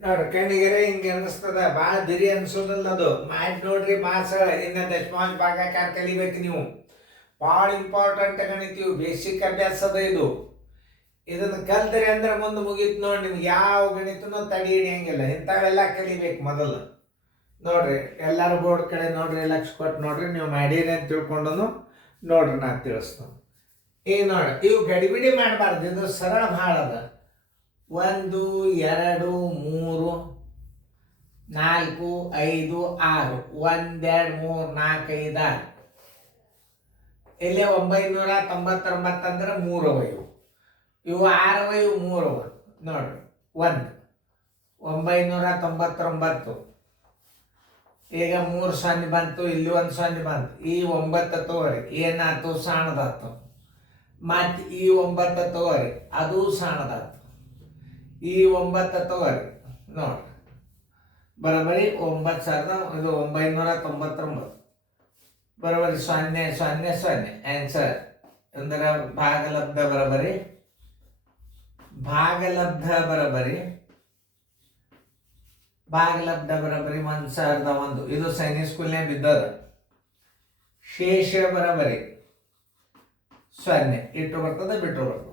ನೋಡ್ರಿ ಕಣ್ಣಿಗೆರೆ ಹಿಂಗೆ ಅನಿಸ್ತದ ಭಾಳ ಬಿರಿ ಅನ್ಸೋದಲ್ಲ ಅದು ಮಾಡಿ ನೋಡ್ರಿ ಮಾಸಳ ಇನ್ನು ದಶಮಾಂಶ ಭಾಗಾಕಾರ ಕಲಿಬೇಕು ನೀವು. ಭಾಳ ಇಂಪಾರ್ಟೆಂಟ್ ಗಣಿತೀವಿ, ಬೇಸಿಕ್ ಅಭ್ಯಾಸ ಅದ ಇದು. ಇದನ್ನು ಕಲ್ತ್ರಿ ಅಂದ್ರೆ ಮುಂದೆ ಮುಗೀತು ನೋಡಿ, ನಿಮ್ಗೆ ಯಾವ ಗಣಿತನೂ ತಡಿ ಹಿಡಿಯಂಗಿಲ್ಲ. ಇಂಥವೆಲ್ಲ ಕಲಿಬೇಕು ಮೊದಲು. ನೋಡ್ರಿ ಎಲ್ಲರೂ ಬೋರ್ಡ್ ಕಡೆ ನೋಡ್ರಿ, ಲಕ್ಷ ಕೊಟ್ಟು ನೋಡ್ರಿ, ನೀವು ಮಾಡೀರಿ ಅಂತ ತಿಳ್ಕೊಂಡು ನೋಡ್ರಿ ನಾ ತಿಳಿಸ್ತೀನಿ. ಈಗ ನೋಡ್ರಿ ಇವು ಗಡಿಬಿಡಿ ಮಾಡಬಾರ್ದು, ಇದು ಸರಳ ಭಾಳ ಅದ. 1 2 3 4 5 6 1 2 3 4 5 6 ಇಲ್ಲಿ 999 ಅಂದ್ರೆ 3 ಅವ. ಇವು 6 ಅವ, ಇವು 3 ಅವ. ನೋಡ್ರಿ 1 999. ಈಗ 3 ಸೊನ್ನೆ ಬಂತು, ಇಲ್ಲಿ 1 ಸೊನ್ನೆ ಬಂತು. ಈ 9 ತಗೋರಿ, ಏನಾಯ್ತು ಸಣ್ಣದಾಯ್ತು. ಮತ್ತು ಈ 9 ತಗೋರಿ, ಅದು ಸಣ್ಣದಾಯ್ತು. ಈ 9 ತಗೋರಿ, ನೋಡ್ರಿ ಬರೋಬ್ಬರಿ 9,000 ಇದು 999 ಬರೋಬ್ಬರಿ 0 0 0 ಆನ್ಸರ್. ಅಂದ್ರೆ ಭಾಗಲಬ್ಧ ಬರೋಬ್ಬರಿ 1,001. ಇದು ಸೈನಿಕ್ ಸ್ಕೂಲ್ನೇ ಬಿದ್ದದ. ಶೇಷ ಬರೋಬ್ಬರಿ 0 ಇಟ್ಟು ಬರ್ತದೆ, ಬಿಟ್ಟು ಬರ್ತದೆ.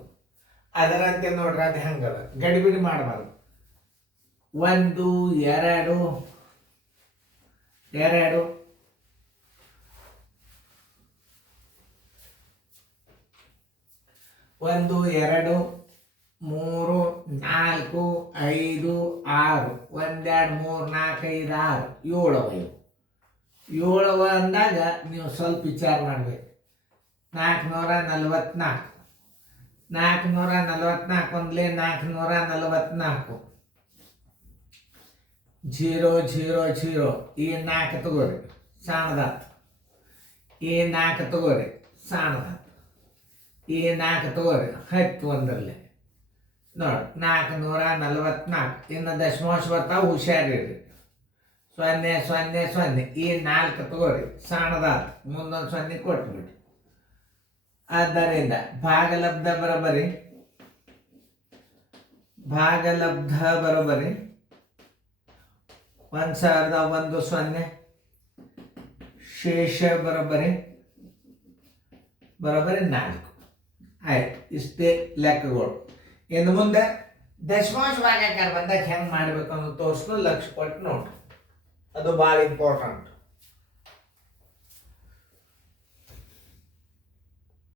ಅದರಂತೆ ನೋಡ್ರಿ ಅದು ಹೆಂಗದ, ಗಡಿಬಿಡಿ ಮಾಡಬಾರ್ದು. 1 2 2 1 2 3 4 5 6 1 2 3 4 5 6 7 ಅಂದಾಗ ನೀವು ಸ್ವಲ್ಪ ವಿಚಾರ ಮಾಡಬೇಕು. 444 ಒಂದ್ಲೆ 444 0 0 0. ಈ 4 ತಗೋರಿ, ಸಣ್ಣದಾತು. ಈ 4 ತಗೋರಿ, ಸಣ್ಣದಾತು. ಈ 4 ತಗೋರಿ, 10 ಒಂದರಲ್ಲೇ ನೋಡಿ 444. ಇನ್ನು ದಶಮಾಂಶ ಬರ್ತಾವೆ, ಹುಷಾರಿರಿ. 0 0 0. ಈ 4 ತಗೋರಿ, ಸಣ್ಣದಾತು. ಮುಂದೊಂದು 0 ಕೊಟ್ಬಿಡಿ. ಆದ್ದರಿಂದ ಭಾಗಲಬ್ಧ ಬರೋಬ್ಬರಿ 1,001. ಶೇಷ ಬರೋಬ್ಬರಿ 4. ಆಯ್ತು, ಇಷ್ಟೇ ಲೆಕ್ಕಗಳು. ಇನ್ನು ಮುಂದೆ ದಶಮಾಂಶ ಭಾಗಾಕಾರ ಬಂದಾಗ ಹೆಂಗೆ ಮಾಡಬೇಕು ಅನ್ನೋದು ತೋರಿಸ್ಕೊಂಡು ಲಕ್ಷ ಕೊಟ್ಟು ನೋಡ್ರಿ, ಅದು ಭಾಳ ಇಂಪಾರ್ಟೆಂಟ್.